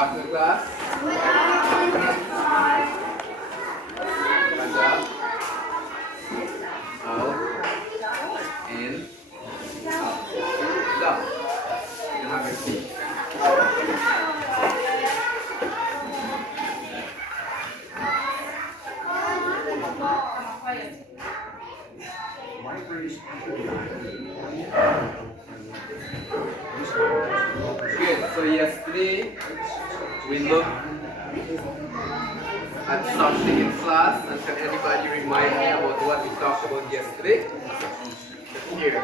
afternoon, class. Hands up. Out. In. Up. Up. You have your seat. Good. So yesterday we looked at something in class, and can anybody remind me about what we talked about yesterday? Here.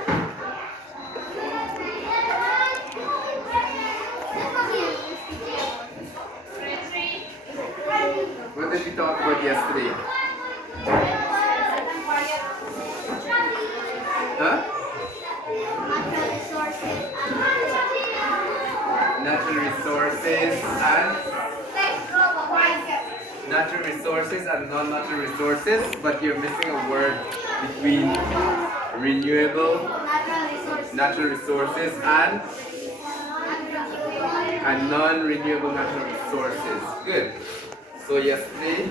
What did we talk about yesterday? Huh? Natural resources and non-natural resources, but you're missing a word between renewable natural resources and non-renewable natural resources. Good. So yesterday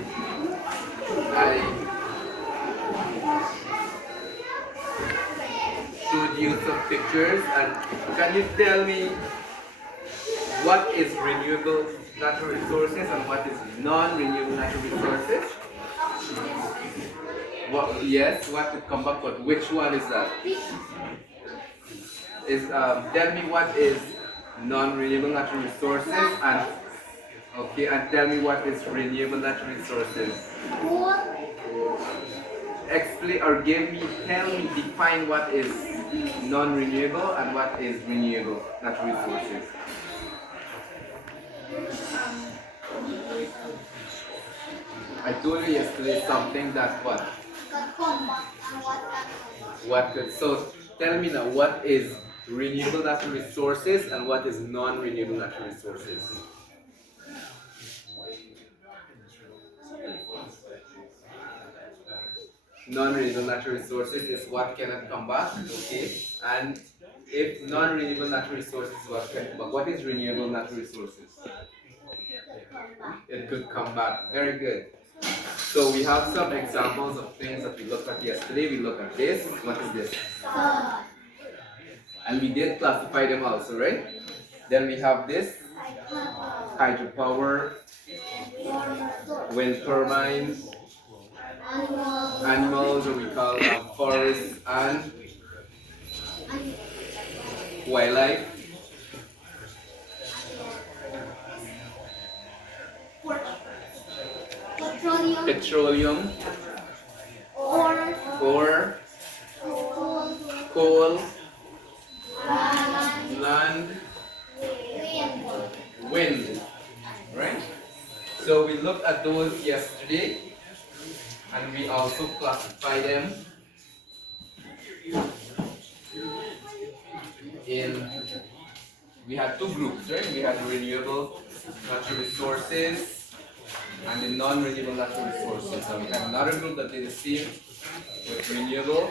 I showed you some pictures, and can you tell me what is renewable natural resources and what is non-renewable natural resources? What? Yes. What to come back with? Which one is that? Tell me what is non-renewable natural resources and tell me what is renewable natural resources. Explain or tell me, define what is non-renewable and what is renewable natural resources. I told you yesterday something that what could. So tell me now, what is renewable natural resources and what is non-renewable natural resources? Non-renewable natural resources is what cannot come back, okay? And if non-renewable natural resources is what can come back, what is renewable natural resources? It could come back. Very good. So we have some examples of things that we looked at yesterday. We looked at this. What is this? And we did classify them also, right? Then we have this hydropower, wind turbines, animals, or we call forests and wildlife. Petroleum, ore, coal, land, wind, right? So we looked at those yesterday, and we also classify them we had two groups, right? We had renewable natural resources and the non-renewable natural resources. So we have another group that did the same with renewable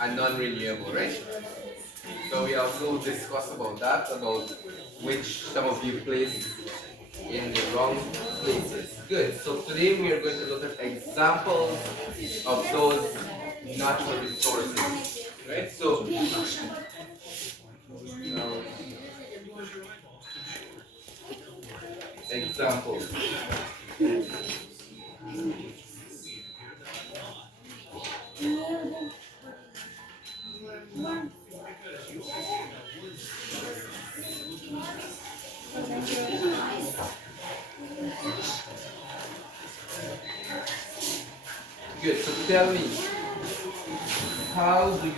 and non-renewable, right? So we also discussed about that, about which some of you placed in the wrong places. Good. So today we are going to look at examples of those natural resources, right? So examples. Good. So tell me, how do you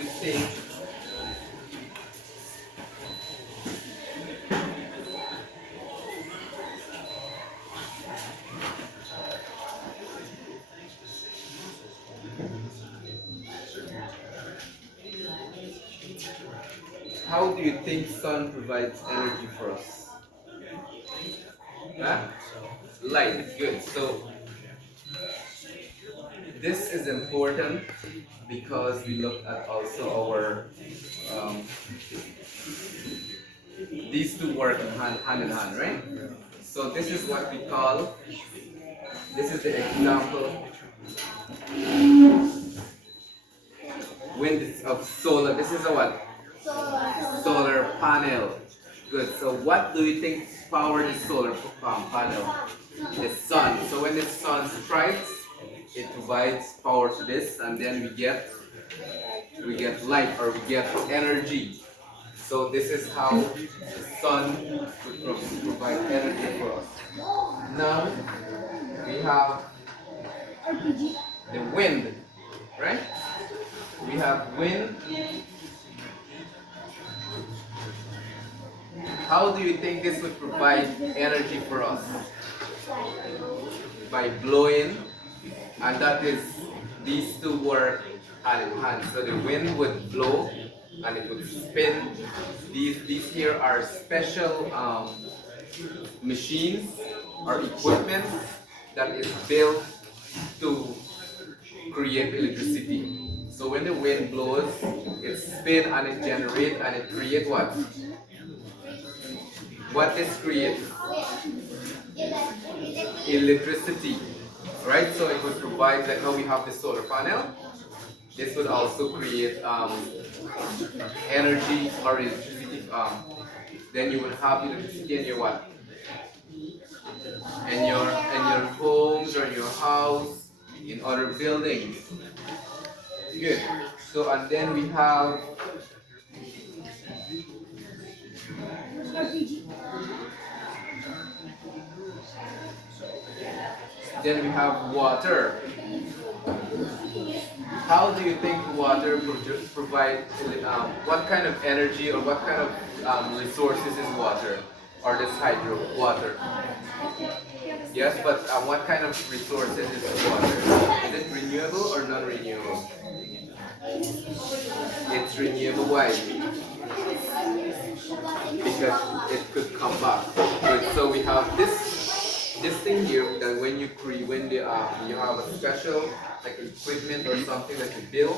think sun provides energy for us? Huh? Light. Good. So this is important because we look at also our these two work hand in hand, right? So this is what we call, this is the example wind of solar. This is a what? Solar panel. Good. So what do you think power the solar panel? The sun. So when the sun strikes, it provides power to this, and then we get light, or we get energy. So this is how the sun would provide energy for us. Now we have the wind, right? We have wind. How do you think this would provide energy for us? By blowing, and that is, these two work hand in hand. So the wind would blow and it would spin. These here are special machines or equipment that is built to create electricity. So when the wind blows, it spins and it generates and it creates what? What this creates? Electricity, right? So it would provide, like how we have the solar panel, this would also create energy or electricity. Then you would have electricity in your what? In your homes or your house, in other buildings. Good. So and then we have water. How do you think water provides? What kind of energy or what kind of resources is water, or this hydro water? Yes, but what kind of resources is water? Is it renewable or non-renewable? It's renewable. Why? Because it could come back. Good. So we have this thing here that when you you have a special like equipment or something that you build.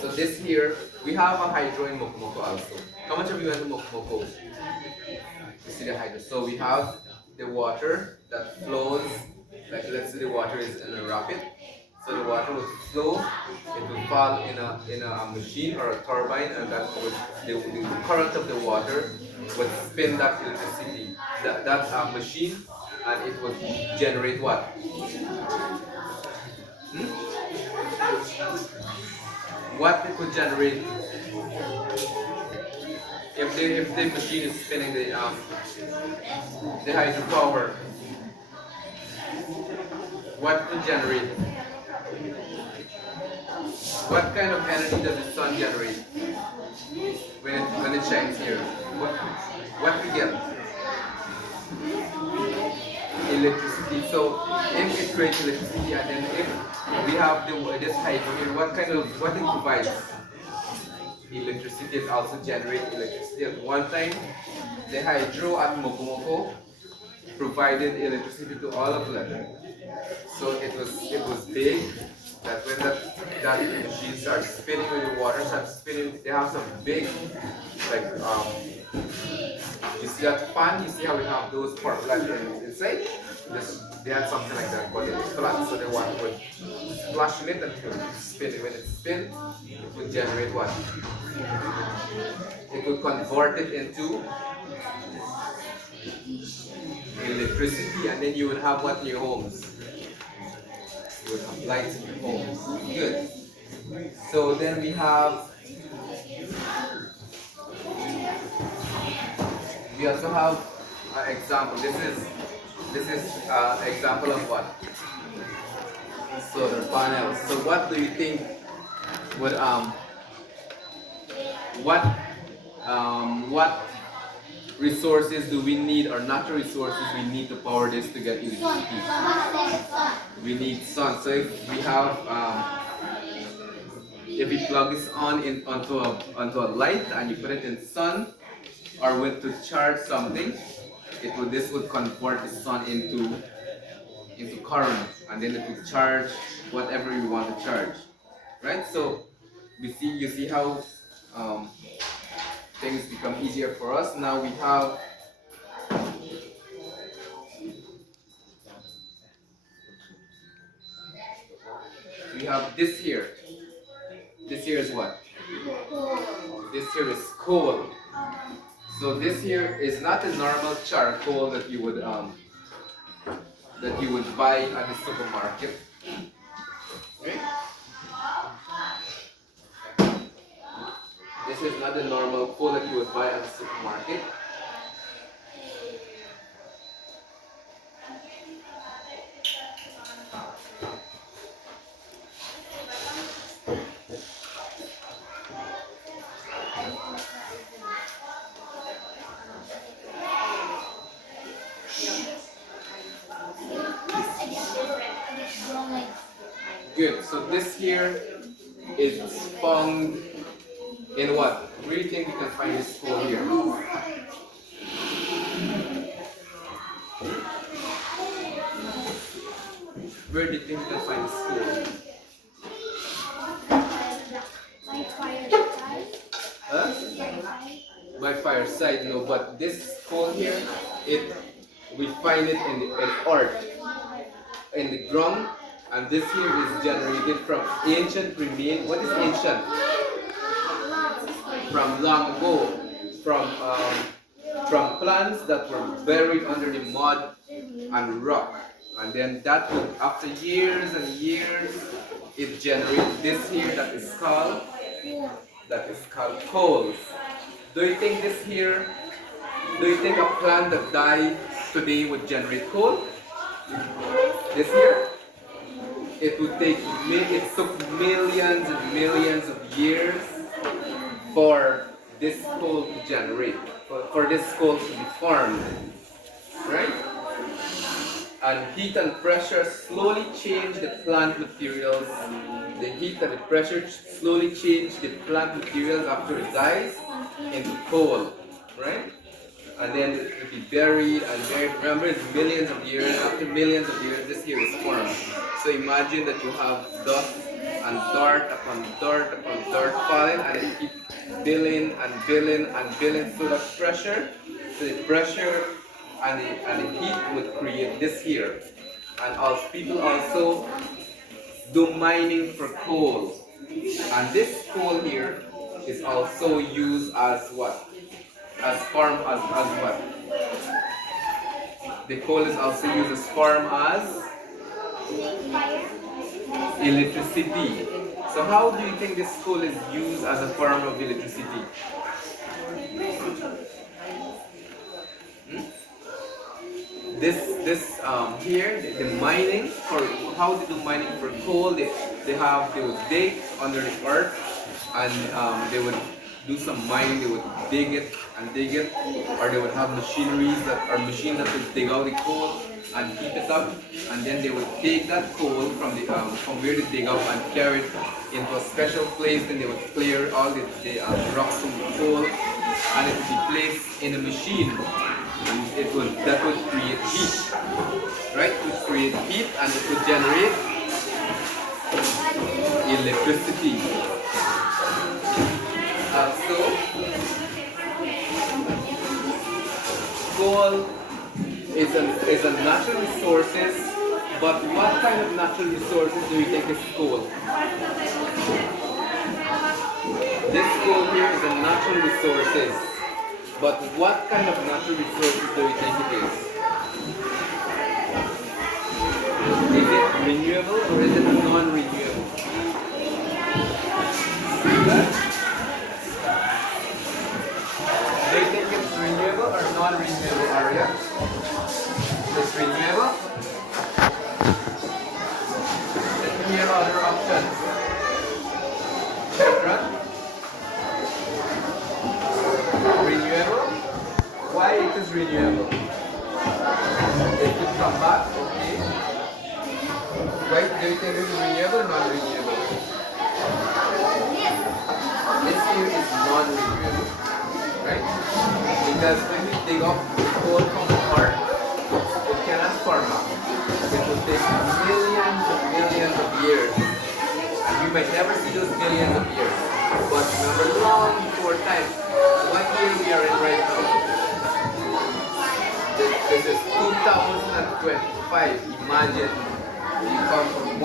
So this here, we have a hydro in Mokomoko also. How much of you went to Mokomoko? You see the hydro. So we have the water that flows, like let's say the water is in a rapid. So the water would flow, it would fall in a machine or a turbine, and that would the current of the water would spin that electricity, that machine, and it would generate what? What it would generate if the machine is spinning the hydropower? What would generate? What kind of energy does the sun generate when it shines here? What we get? Electricity. So if it creates electricity, and then if we have this hydro here, what it provides? Electricity. It also generates electricity. At one time, the hydro at Mokomoko provided electricity to all of London. So it was big. That when that machine starts spinning, when the water starts spinning, they have some big, like you see that fan. You see how we have those part like inside. They had something like that, but it's flat, so the water would splash in it and it would spin. When it spins, it would generate what? It would convert it into electricity, and then you would have what in your homes? You would have lights in your homes. Good. So then we also have an example. This is example of what? Solar panels. So what do you think would what resources do we need, or natural resources we need to power this to get electricity? We need sun. So if we have if we plug this onto a light and you put it in sun, or when to charge something, this would convert the sun into current, and then it would charge whatever you want to charge, right? So you see how things become easier for us. Now we have we have this here. This here is what? This here is coal. So this here is not a normal charcoal that you would buy at the supermarket. Okay? This is not the normal coal that you would buy at the supermarket. Good. So this here is found in what? Where do you think you can find this coal here? Where do you think you can find this coal? Huh? By fireside, no. But this coal here, we find it in earth, in the ground. And this here is generated from ancient remains. What is ancient? From long ago, from plants that were buried under the mud and rock, and then after years and years, it generates this here that is called coals. Do you think a plant that died today would generate coal? This here? It took millions and millions of years for this coal to generate, for this coal to be formed, right? And heat and pressure slowly change the plant materials. The heat and the pressure slowly change the plant materials after it dies into coal, right? And then it will be buried and buried. Remember, it's millions of years. After millions of years, this here is formed. So imagine that you have dust and dirt upon dirt upon dirt falling, and it keeps building and building and building. So the pressure and the heat would create this here. And people also do mining for coal. And this coal here is also used as what? As what? The coal is also used as electricity. So how do you think this coal is used as a form of electricity? Here the mining for how they do mining for coal, they would dig under the earth, and they would do some mining. They would dig it, or they would have machines that would dig out the coal and heat it up, and then they would take that coal from where they dig up and carry it into a special place. Then they would clear all the rocks from the coal, and it would be placed in a machine, and that would create heat, right? It would create heat, and it would generate electricity. So coal is a natural resources, but what kind of natural resources do you think is coal? This coal here is a natural resources, but what kind of natural resources do you think it is? Is it renewable or is it non-renewable? Do you think it's renewable or non-renewable, Arya? It's renewable? Let me hear other options. Children? Renewable? Why it is renewable? It could come back, okay. Right? Do you think it is renewable or non-renewable? This here is non-renewable, right? Because when we dig up coal from the earth, it cannot form up. It will take millions and millions of years, and we might never see those millions of years. But remember, long before time, what year we are in right now? This is 2025. Imagine, you come from 1, 2,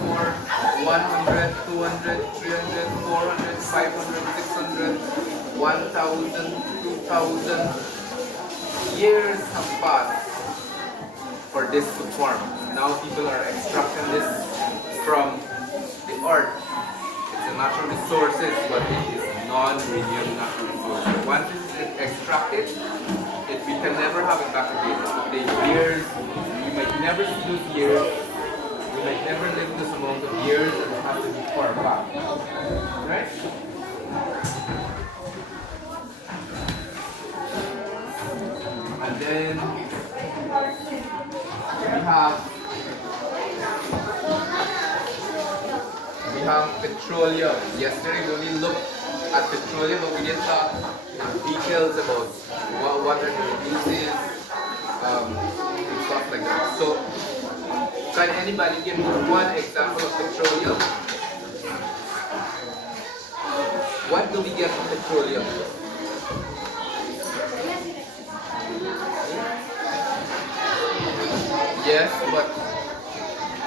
3, for 100, 200, 300, 400, 500, 600, 1000, 2000 years have passed for this to form. Now people are extracting this from the earth. It's a natural resources, but it is non-renewable natural resources. Once it is extracted, we can never have it back again. The years, we might never see those years, we might never live this amount of years, and it has to be far back. Right? And then we have petroleum. Yesterday we only looked at petroleum, but we didn't talk details about what are the uses, and stuff like that. So, can anybody give me one example of petroleum? What do we get from petroleum? Yes, but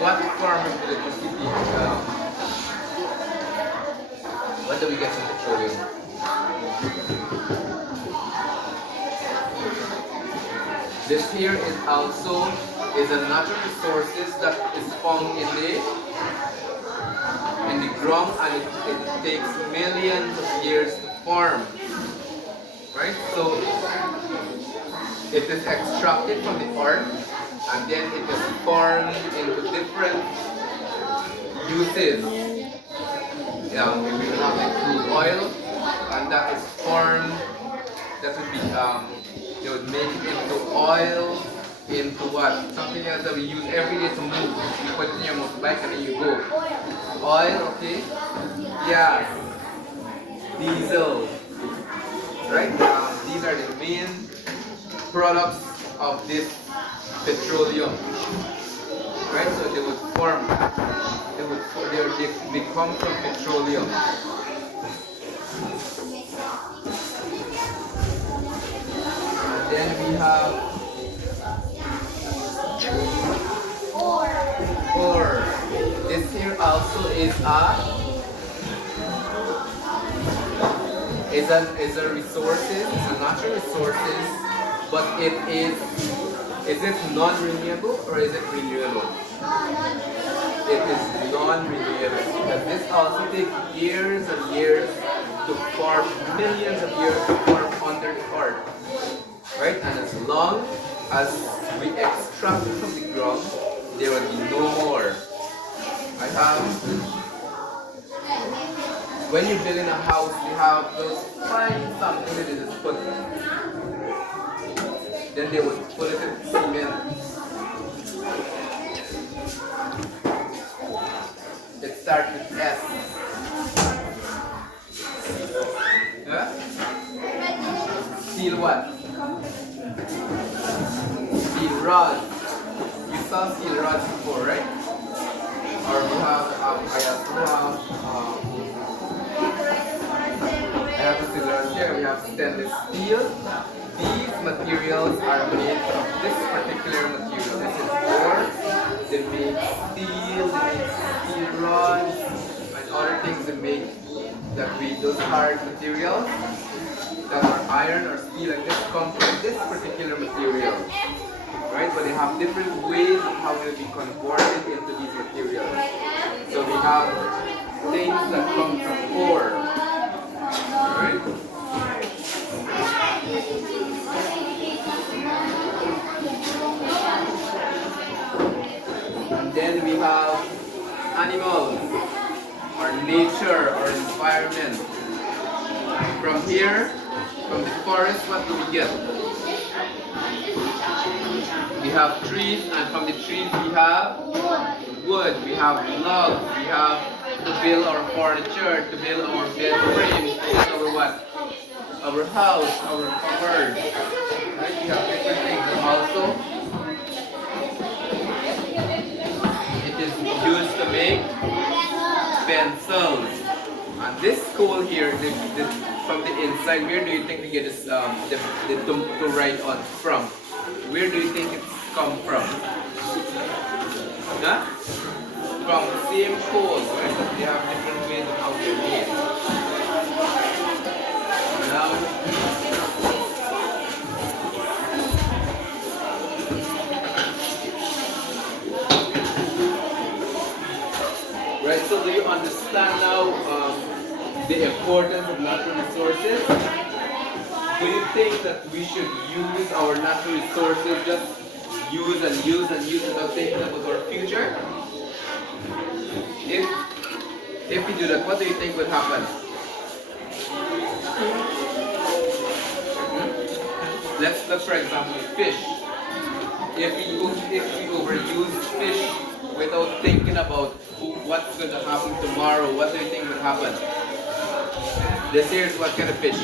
what form of electricity? What do we get from petroleum? This here is also a natural resources that is found in the ground, and it takes millions of years to form. Right? So it is extracted from the earth, and then it is formed into different uses. We will have like crude oil, and that is formed. That would be they would make it into oil, into what? Something else that we use every day to move. You put it in your motorbike and then you go. Oil, okay? Gas, diesel, right? These are the main products of this petroleum, right? So they would form, they come from petroleum. And then we have ore. This here also is a resources, it's a natural resources, but it is it non-renewable or is it renewable? It is non-renewable, because this also takes years and years to form, millions of years to form under the earth. Right? And as long as we extract it from the ground, there will be no more. When you're building a house, you have those fine something that they just put. Then they would put it in cement. It starts with S. Huh? Steel what? Steel rods. You saw steel rods before, right? Or we have, I have the steel rods here. We have stainless steel. These materials are made from this particular material. This is ore. They make steel, they make steel rods, and other things they make those hard materials that are iron or steel, and this come from this particular material. Right? But they have different ways of how they'll be converted into these materials. So we have things that come from ore. Right? And then we have animals, or nature, or environment. From here, from the forest, what do we get? We have trees, and from the trees we have wood, we have logs, we have to build our furniture, to build our bed frames, to build our what? Our house, our cupboard. Right? We have different things. And also, it is used to make pencils. And this coal here, from the inside, where do you think we get this to write on from? Where do you think it's come from? Huh? from the same cause, right? But they have different ways of how they're made. Now, right, so do you understand now the importance of natural resources? Do you think that we should use our natural resources, just use and use and use without thinking about our future? If we do that, what do you think would happen? Let's look, for example, fish. If we overuse fish without thinking about what's going to happen tomorrow, what do you think would happen? This here is what kind of fish?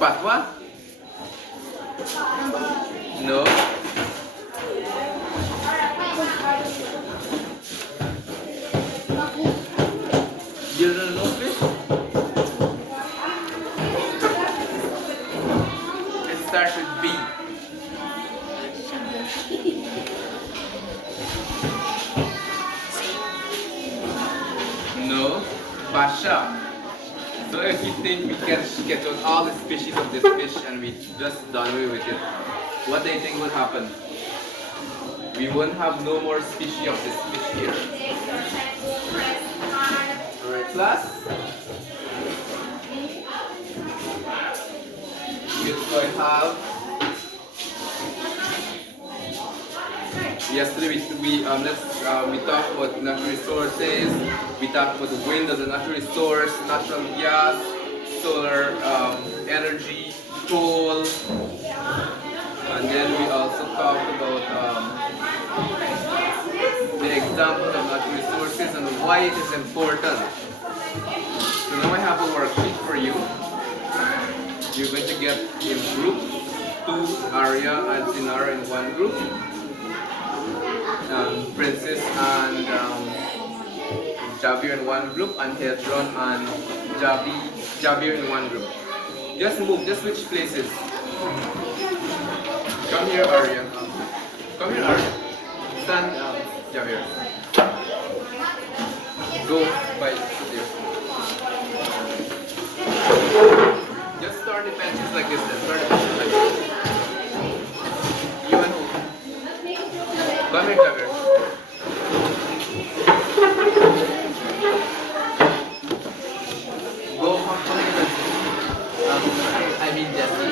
Patwa? No. You don't know fish? It starts with B. No. Basha. So if you think we can get out all the species of this fish and we just done away with it, what do you think will happen? We won't have no more species of this fish here. Alright, class? We're going to have yesterday we talked about natural resources. We talked about the wind as a natural resource, natural gas, solar energy, coal, and then we also talked about the examples of natural resources and why it is important. So now I have a worksheet for you. You're going to get in group 2, Arya and Sinara in one group. Princess and Jabir in one group, and Hezron and Jabir in one group. Just move, just switch places. Come here, Arya. Come here, Arya. Stand, Jabir. Go by there. Just start the benches like this then. Start the benches like this. You and who? Come here, Jabir. Go come here. I mean Jesse.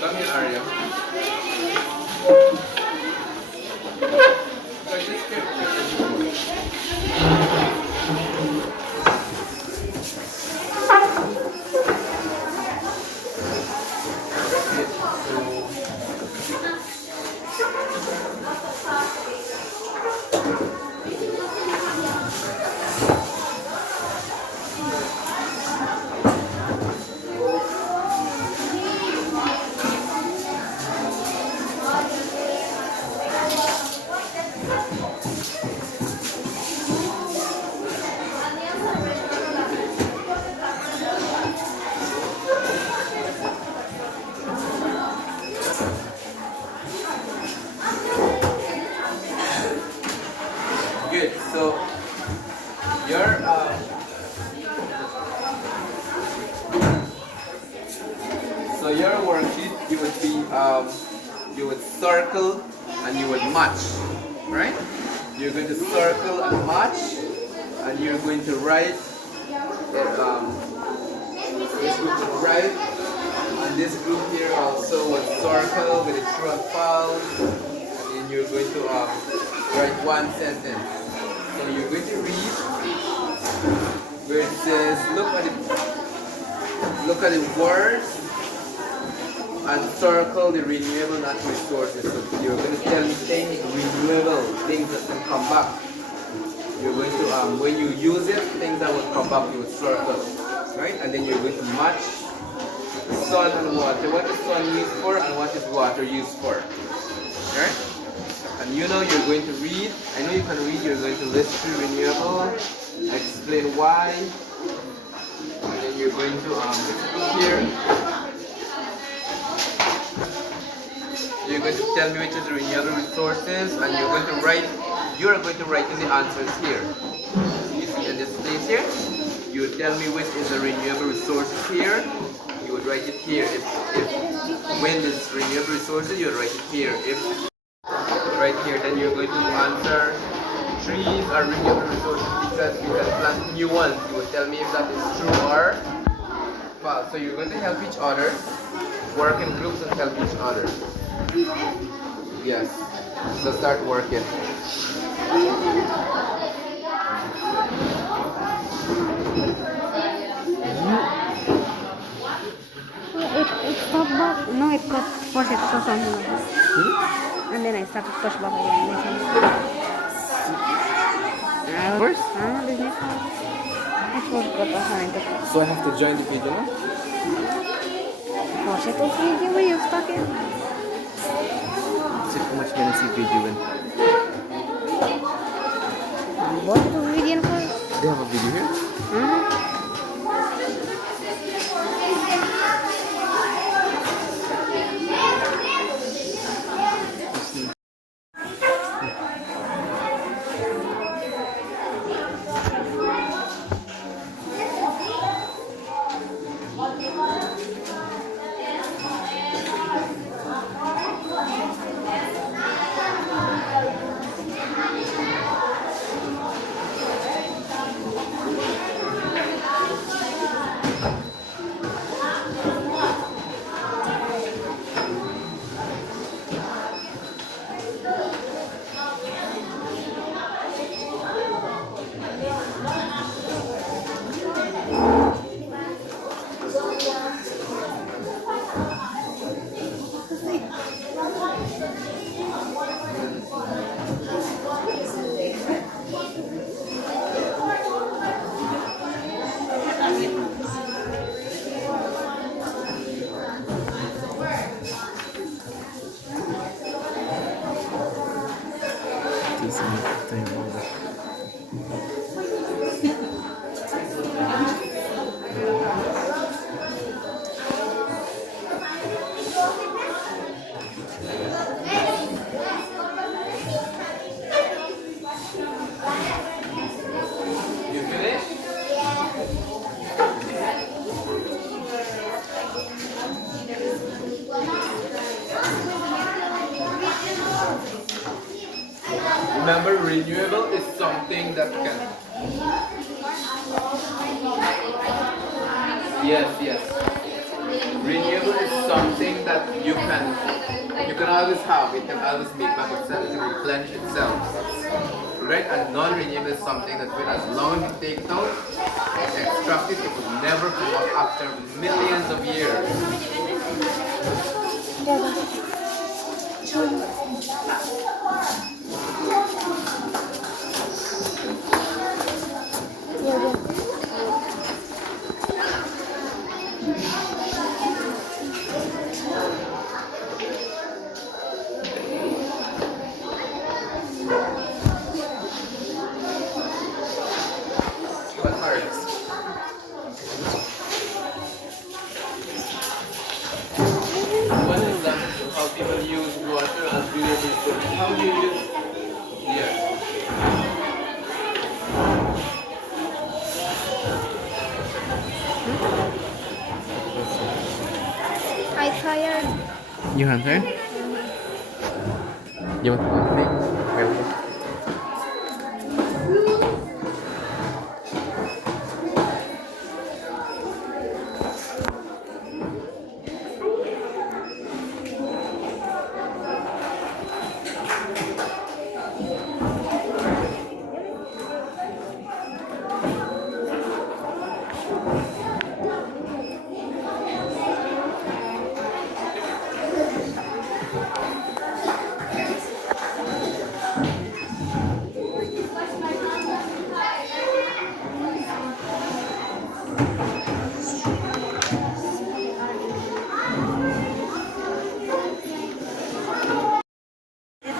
Come here, Arya. So just here. Good. So your worksheet, you would be you would circle and you would match, right? You're going to circle and match, and you're going to write this group to write, and this group here also would circle with a true and false, and then you're going to write one sentence. So you're going to read where it says, look at the words and circle the renewable natural resources. So you're going to tell me any renewable things that can come back. You're going to when you use it, things that will come back you would circle, right? And then you're going to match sun and water. What is sun used for and what is water used for, right? And you know you're going to read, I know you can read, you're going to list through renewable, explain why, and then you're going to here. You're going to tell me which is renewable resources, and you are going to write in the answers here. You see in this place here, you would tell me which is the renewable resources here. You would write it here. If wind is renewable resources, you would write it here. If right here, then you're going to answer trees are renewable resources because you can plant new ones. You would tell me if that is true or false. So you're going to help each other, work in groups and help each other. Yes. So start working. It stopped back. No, it got forced it to something like this. And then I started push back again. Of course. Business. It was got behind it. So I have to join the video now? Force it to video where you stuck it. See how much minutes you video in. What the video for? They have a video here? Remember, renewable is something that can... Yes. Renewable is something that you can always have. It can always make back itself. It can replenish itself. Right? And non-renewable is something that as long as you take it out, extract it, it will never come up after millions of years. What hurts? One example of how people use water as renewable resource. How do you use? Yes. I tired. You hunter? You want to come with me?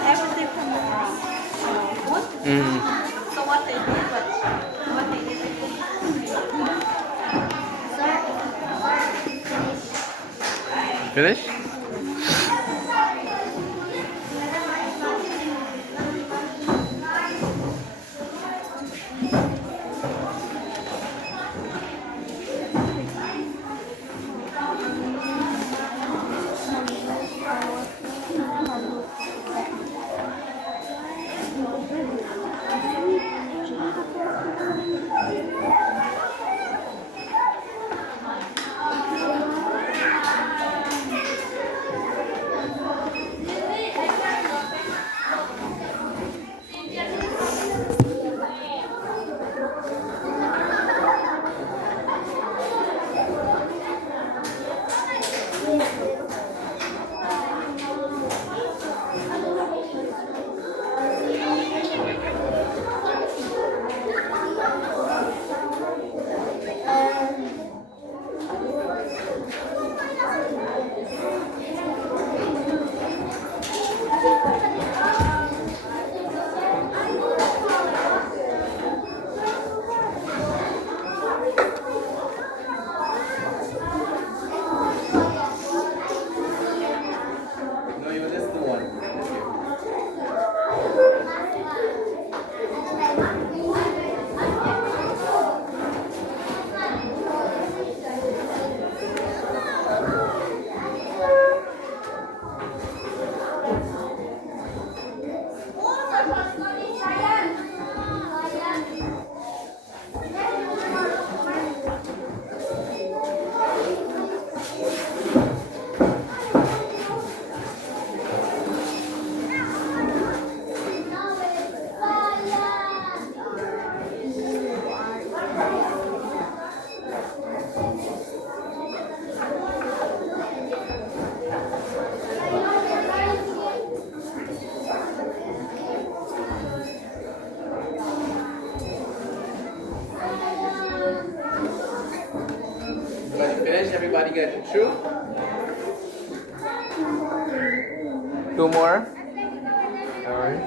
Everything from the wood. So what they did, Finish? finish, everybody get through. 2 more. Alright.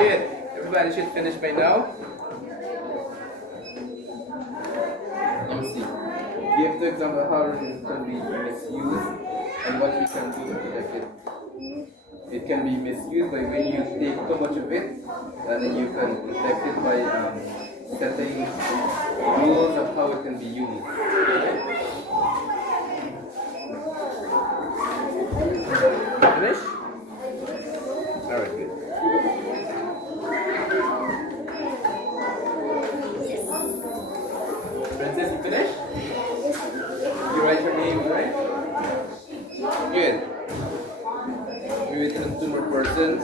Good. Everybody should finish by now. Let me see. Give the example how it can be misused and what we can do to protect it. It can be misused by when you take too much of it, and then you can protect it by setting rules of how it can be used. Finish? Alright, good. Princess, you finish? You write your name, right? Good. We wait for 2 more persons.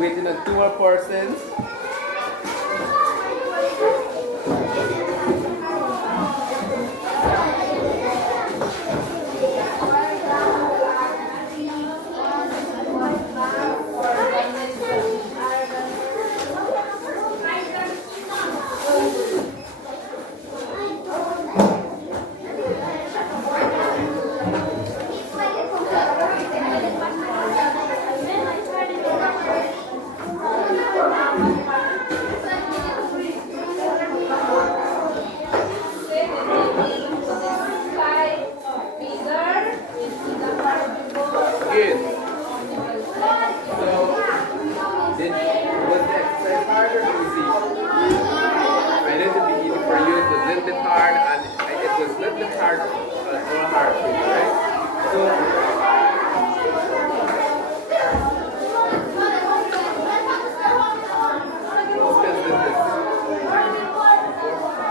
waiting on 2 more persons. Good. So, was the exercise hard or easy? I know it would be easy for you, it was a little bit hard, and it was a little bit hard, more hard for you, right? So, who can do this?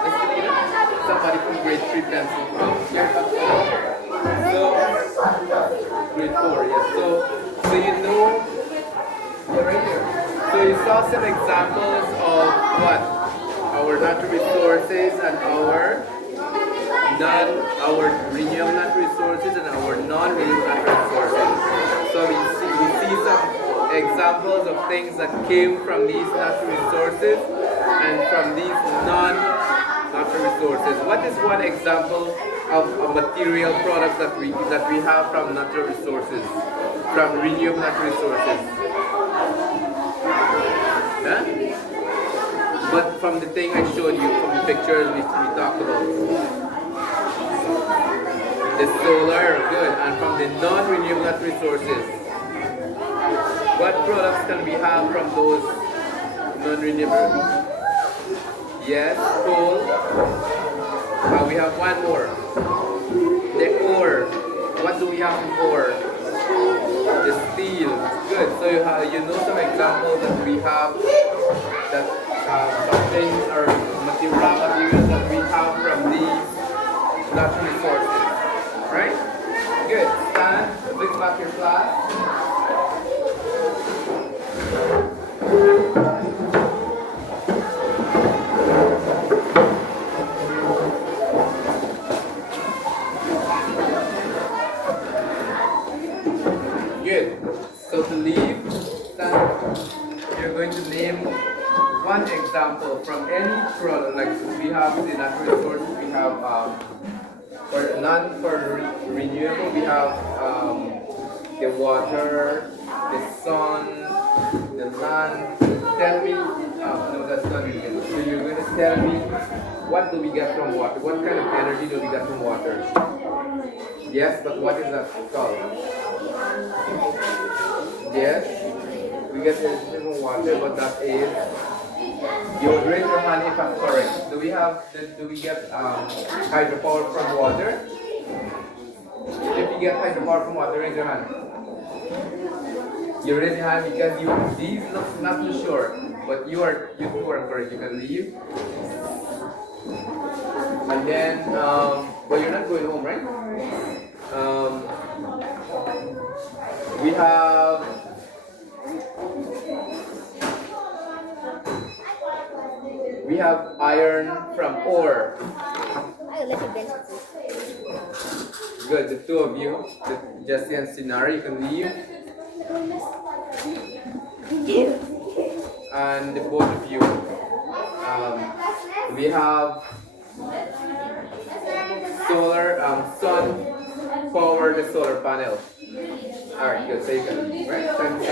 Miss Lena? Somebody from grade 3 pencil. So, grade 4, yes. So you know, you're right here. So you saw some examples of what? Our natural resources and our renewable natural resources and our non-renewable natural resources. So we see some examples of things that came from these natural resources and from these non-natural resources. What is one example of a material product that we have from natural resources, from renewable natural resources? Huh? But from the thing I showed you, from the pictures we talked about. The solar, good. And from the non-renewable natural resources, what products can we have from those non-renewable? Yes, coal. We have one more. The ore. What do we have in ore? The steel. Good. So you know some examples that we have that some things are raw materials that we have from these natural resources. Right? Good. Stand. Look back your class. Good. So to leave, you're going to name one example from any product. Like we have the natural resources, we have for renewable, we have the water, the sun, the land. Tell me, no, that's not renewable. So you're going to tell me what do we get from water? What kind of energy do we get from water? Yes, but what is that called? Yes, we get energy from water, but that is. You would raise your hand if I'm correct. Do we get hydropower from water? If you get hydropower from water, raise your hand. You raise your hand because these looks not too sure, but you two are correct. You can leave. And then, well, you're not going home, right? We have. We have iron from ore. Good, the two of you, Jesse and Sinari, you can leave. And the both of you. We have solar, sun power the solar panel. Alright, good, so you can leave, right? Time to